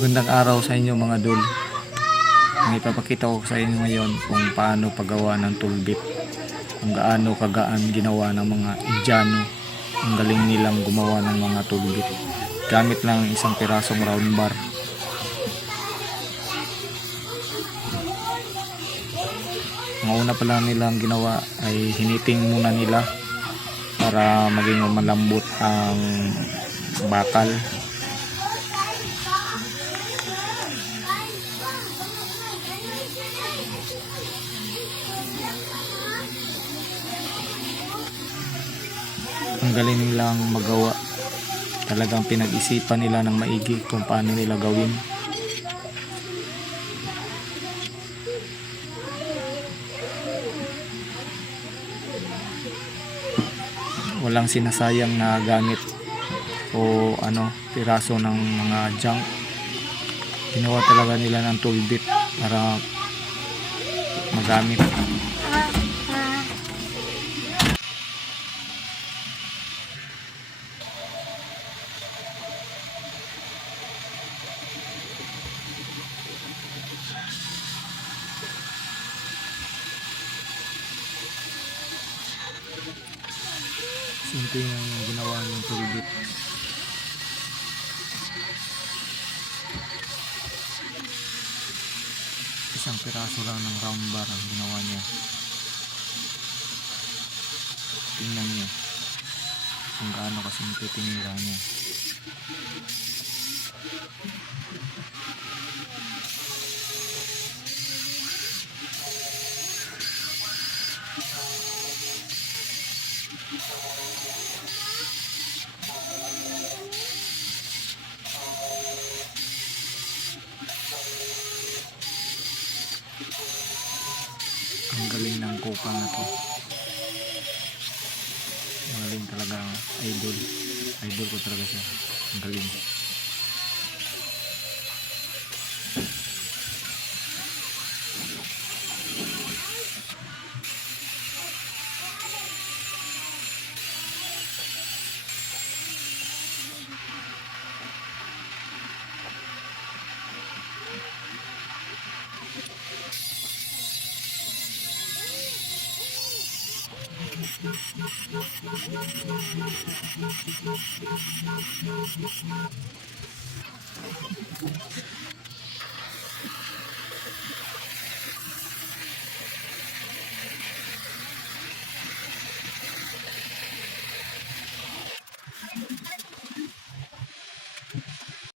Magandang araw sa inyo mga dul. Ang ipapakita ko sa inyo ngayon kung paano paggawa ng toolbit. Kung gaano kagaan ginawa ng mga Indiano. Ang galing nilang gumawa ng mga toolbit. Gamit lang isang pirasong round bar. Ang una pa lang nilang ginawa ay hiniting muna nila para maging malambot ang bakal. Ang galing nilang magawa. Talagang pinag-isipan nila ng maigi kung paano nila gawin. Walang sinasayang na gamit o piraso ng mga junk. Ginawa talaga nila ng toolbit para magamit. Simple lang yung ginawa ng toolbit. Isang piraso lang ng round bar ang ginawa niya. Tingnan niyo kung gaano kasimple tinira niya. Ang galing ng kupang na to. Magaling talaga, idol. Idol ko talaga siya. Ang galing.